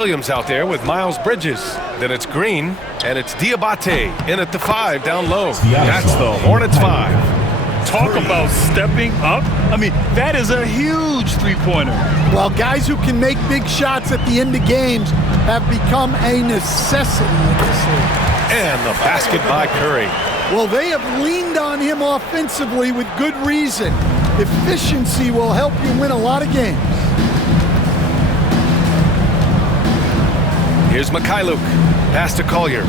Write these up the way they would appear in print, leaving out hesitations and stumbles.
Williams out there with Miles Bridges. Then it's Green, and it's Diabate in at the 5 down low. That's the Hornets 5. Talk about stepping up. I mean, that is a huge three-pointer. Well, guys who can make big shots at the end of games have become a necessity in this league. And the basket by Curry. Well, they have leaned on him offensively with good reason. Efficiency will help you win a lot of games. Here's Mikhailuk. Pass to Collier.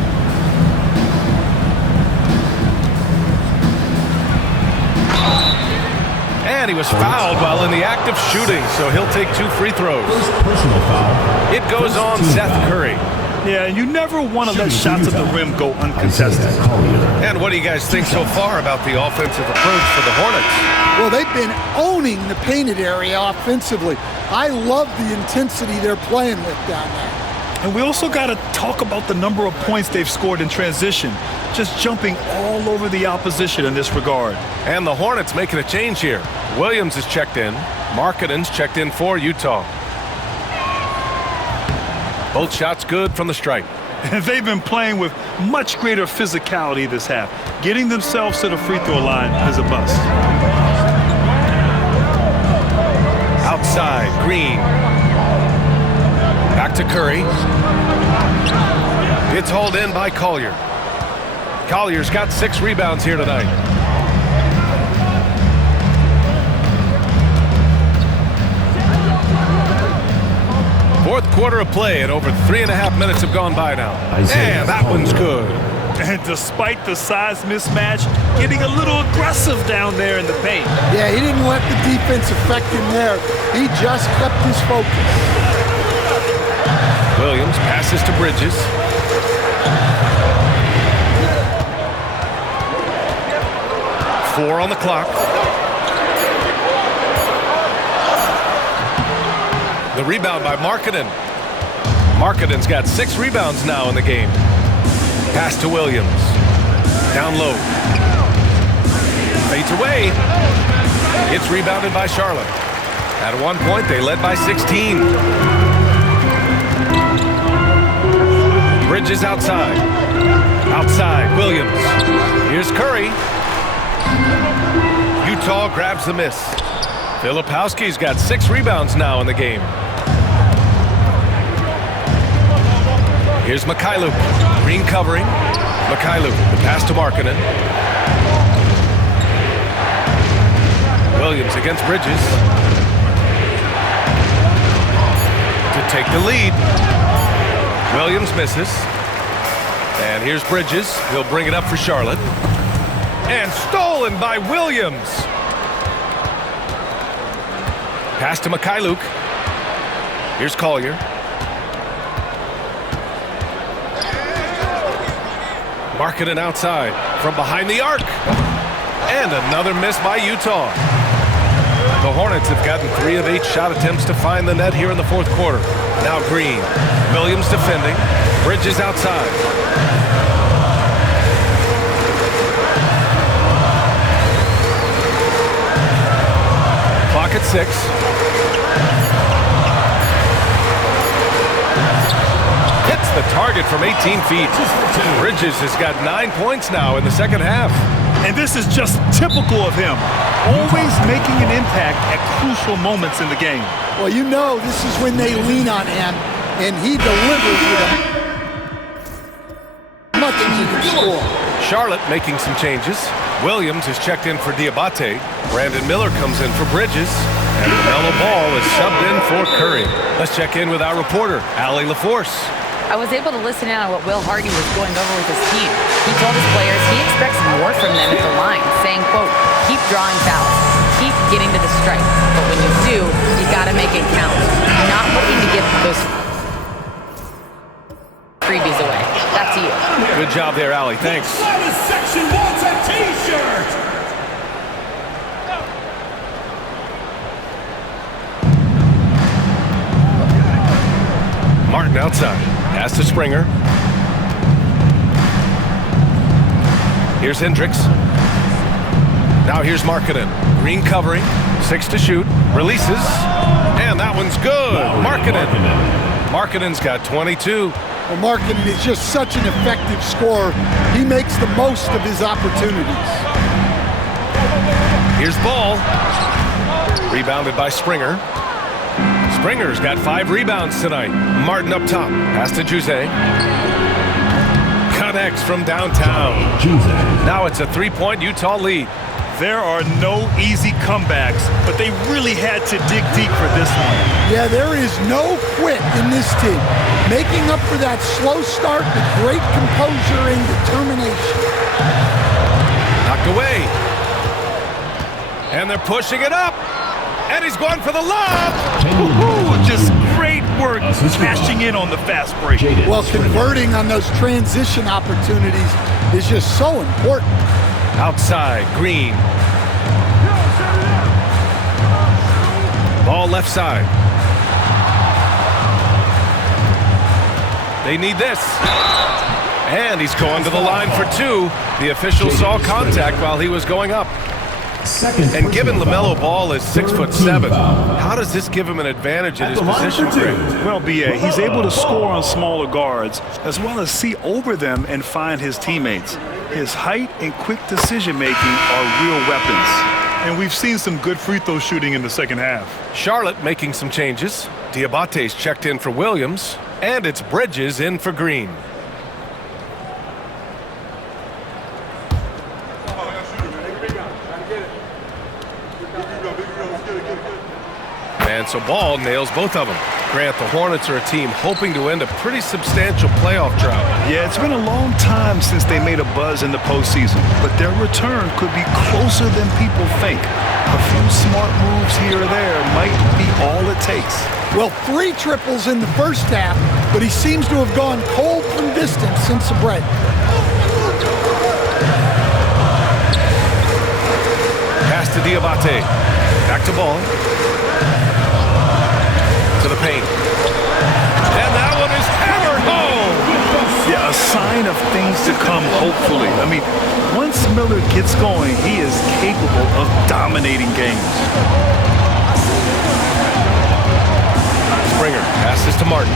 And he was fouled while in the act of shooting, so he'll take 2 free throws. Personal foul. It goes on Seth Curry. Yeah, you never want to let shots at the rim go uncontested. And what do you guys think so far about the offensive approach for the Hornets? Well, they've been owning the painted area offensively. I love the intensity they're playing with down there. And we also got to talk about the number of points they've scored in transition, just jumping all over the opposition in this regard. And the Hornets making a change here. Williams is checked in. Markkanen's checked in for Utah. Both shots good from the stripe. And they've been playing with much greater physicality this half. Getting themselves to the free throw line is a bust. Outside, Green. Back to Curry. It's hauled in by Collier. Collier's got 6 rebounds here tonight. Fourth quarter of play, and over 3.5 minutes have gone by now. And that one's good. And despite the size mismatch, getting a little aggressive down there in the paint. Yeah, he didn't let the defense affect him there. He just kept his focus. Williams passes to Bridges. Four on the clock. The rebound by Markkanen. Markkanen's got 6 rebounds now in the game. Pass to Williams. Down low. Fades away. It's rebounded by Charlotte. At one point, they led by 16. Bridges outside. Outside, Williams. Here's Curry. Utah grabs the miss. Filipowski's got 6 rebounds now in the game. Here's Mikhailuk. Green covering. Mikhailuk, the pass to Markkanen. Williams against Bridges. To take the lead. Williams misses. And here's Bridges. He'll bring it up for Charlotte. And stolen by Williams. Pass to Mikhailuk. Here's Collier. Markkanen outside from behind the arc. And another miss by Utah. The Hornets have gotten 3 of 8 shot attempts to find the net here in the fourth quarter. Now Green. Williams defending. Bridges outside. Clock at 6. Hits the target from 18 feet. Bridges has got 9 points now in the second half. And this is just typical of him. Always making an impact at crucial moments in the game. Well, you know this is when they lean on him, and he delivers with a much-needed score. Charlotte making some changes. Williams is checked in for Diabate. Brandon Miller comes in for Bridges. And LaMelo Ball is subbed in for Curry. Let's check in with our reporter, Allie LaForce. I was able to listen in on what Will Hardy was going over with his team. He told his players he expects more from them at the line, saying, quote, keep drawing fouls, keep getting to the stripe. But when you do, you got to make it count. Not looking to give those freebies away. That's you. Good job there, Allie. Thanks. Section wants a T-shirt. Martin outside. Pass to Springer. Here's Hendricks. Now here's Markkanen. Green covering. 6 to shoot. Releases. And that one's good. Markkanen. Markkanen's got 22. Well, Markkanen is just such an effective scorer. He makes the most of his opportunities. Here's Ball. Rebounded by Springer. Springer's got 5 rebounds tonight. Martin up top. Pass to Jose. Connects from downtown. Now it's a 3-point Utah lead. There are no easy comebacks, but they really had to dig deep for this one. Yeah, there is no quit in this team. Making up for that slow start with great composure and determination. Knocked away. And they're pushing it up. And he's going for the lob. Just great work cashing in on the fast break. Well, converting on those transition opportunities is just so important. Outside, Green. Ball left side. They need this. And he's going to the line for 2. The official saw contact while he was going up. And given LaMelo Ball is 6'7", how does this give him an advantage in his position, Greg? Well, B.A., he's able to score on smaller guards as well as see over them and find his teammates. His height and quick decision-making are real weapons. And we've seen some good free throw shooting in the second half. Charlotte making some changes. Diabate's checked in for Williams, and it's Bridges in for Green. And so Ball nails both of them. Grant, the Hornets are a team hoping to end a pretty substantial playoff drought. Yeah, it's been a long time since they made a buzz in the postseason, but their return could be closer than people think. A few smart moves here or there might be all it takes. Well, 3 triples in the first half, but he seems to have gone cold from distance since the break. Pass to Diabate. Back to Ball. To the paint. And that one is hammered home. Yeah, a sign of things to come, hopefully. I mean, once Miller gets going, he is capable of dominating games. Springer passes to Martin.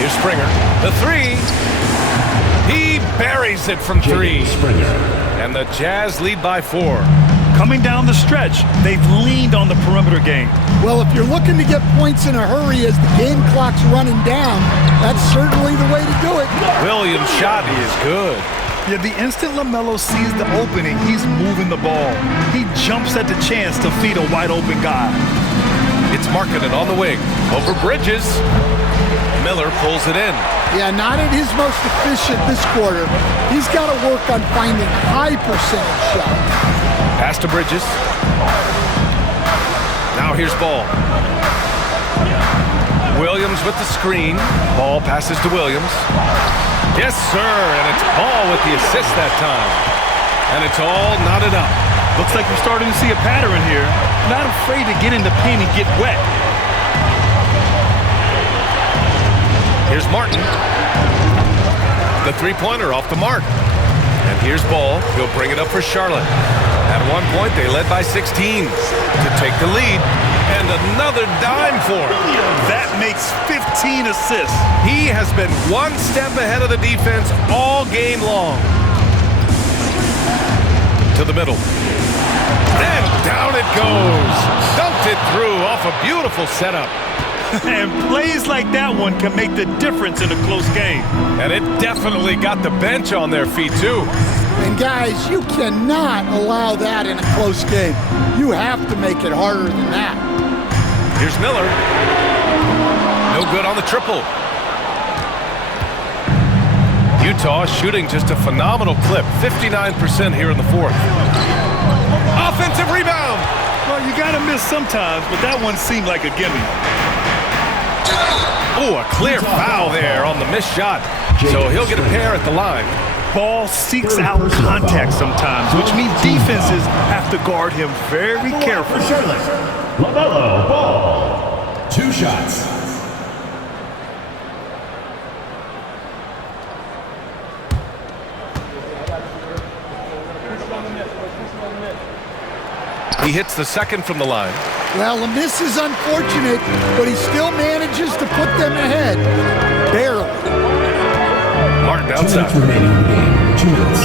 Here's Springer. The 3. He buries it from 3. And the Jazz lead by 4. Coming down the stretch, they've leaned on the perimeter game. Well, if you're looking to get points in a hurry as the game clock's running down, that's certainly the way to do it. Williams' shot is good. Yeah, the instant LaMelo sees the opening, he's moving the ball. He jumps at the chance to feed a wide-open guy. It's Markkanen on the wing. Over Bridges. Miller pulls it in. Yeah, not at his most efficient this quarter. He's got to work on finding high percentage shots. Pass to Bridges. Now here's Ball. Williams with the screen. Ball passes to Williams. Yes, sir, and it's Ball with the assist that time. And it's all knotted up. Looks like we're starting to see a pattern here. Not afraid to get in the paint and get wet. Here's Martin. The 3-pointer off the mark. And here's Ball. He'll bring it up for Charlotte. At one point, they led by 16 to take the lead. And another dime for him. That makes 15 assists. He has been one step ahead of the defense all game long. To the middle. And down it goes. Dumped it through off a beautiful setup. And plays like that one can make the difference in a close game. And it definitely got the bench on their feet, too. And guys, you cannot allow that in a close game. You have to make it harder than that. Here's Miller. No good on the triple. Utah shooting just a phenomenal clip. 59% here in the 4th. Offensive rebound. Well, you got to miss sometimes, but that one seemed like a gimme. Oh, a clear foul there on the missed shot. So he'll get a pair at the line. Ball seeks out contact sometimes, which means defenses have to guard him very carefully. LaMelo Ball. 2 shots. He hits the second from the line. Well, the miss is unfortunate, but he still manages to put them ahead. Barely. Martin 2 outside. minutes remaining in the game. 2 minutes.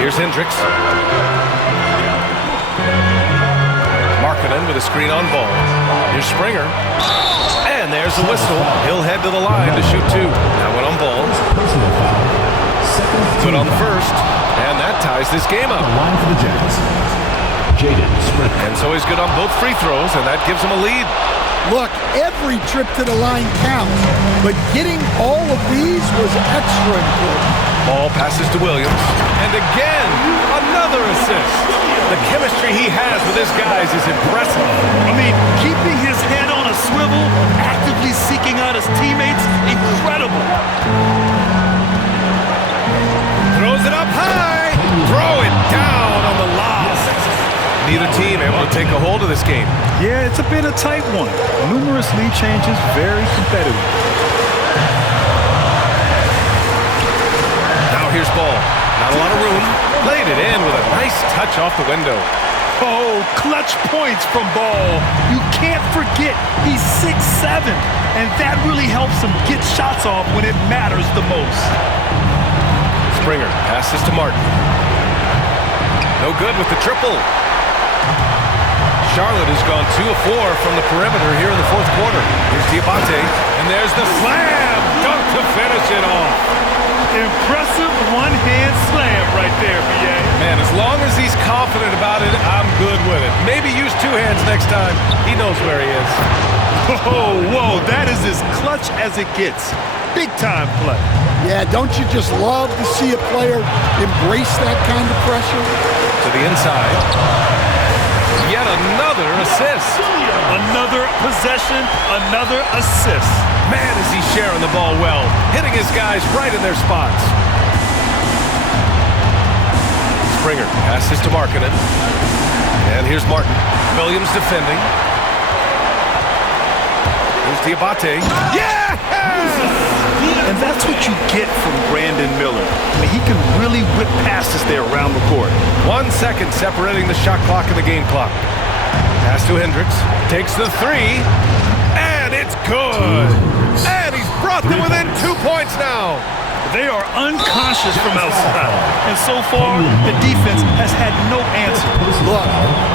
Here's Hendricks. Markkinen with a screen on ball. Here's Springer. And there's the whistle. He'll head to the line to shoot 2. Now one on ball. Personal foul. Second Good team on the foul. first. And that ties this game up. The line for the Jackets. Jaden Springer. And so he's good on both free throws, and that gives him a lead. Look, every trip to the line counts, but getting all of these was extra important. Ball passes to Williams. And again, another assist. The chemistry he has with his guys is impressive. I mean, keeping his head on a swivel, actively seeking out his teammates, incredible. Throws it up high. Throw it down on the lob. Neither team able to take a hold of this game. Yeah, it's a bit a tight one. Numerous lead changes, very competitive. Now here's Ball. Not a lot of room. Laid it in with a nice touch off the window. Oh, clutch points from Ball. You can't forget he's 6'7", and that really helps him get shots off when it matters the most. Springer passes to Martin. No good with the triple. Charlotte has gone 2 of 4 from the perimeter here in the fourth quarter. Here's Diabate, and there's the slam dunk to finish it off. Impressive one-hand slam right there, B.A. Man, as long as he's confident about it, I'm good with it. Maybe use 2 hands next time. He knows where he is. Oh, whoa, that is as clutch as it gets. Big-time play. Yeah, don't you just love to see a player embrace that kind of pressure? To the inside. Yet another assist. Another possession, another assist. Man, is he sharing the ball well, hitting his guys right in their spots. Springer passes to Markkinen. And here's Martin. Williams defending. Here's Diabate. Yeah! And that's what you get from Brandon Miller. I mean, he can really whip passes there around the court. 1 second separating the shot clock and the game clock. Pass to Hendricks. Takes the 3. And it's good. And he's brought them within 2 points now. They are unconscious from outside. And so far, the defense has had no answer. Look,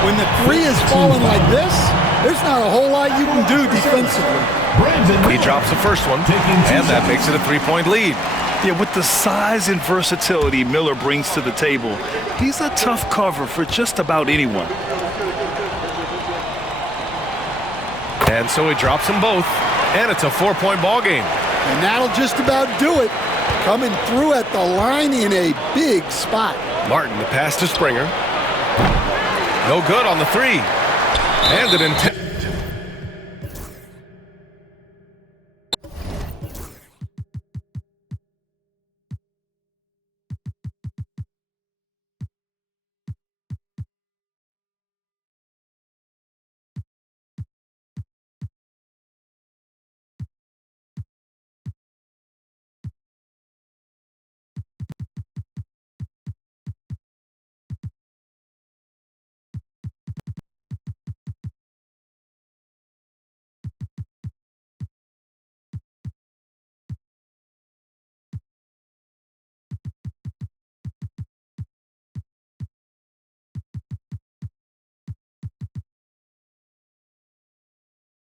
when the 3 is falling like this, there's not a whole lot you can do defensively. He drops the first one, and that makes it a 3-point lead. Yeah, with the size and versatility Miller brings to the table, he's a tough cover for just about anyone. And so he drops them both, and it's a 4-point ball game. And that'll just about do it. Coming through at the line in a big spot. Martin, the pass to Springer. No good on the 3. And an intense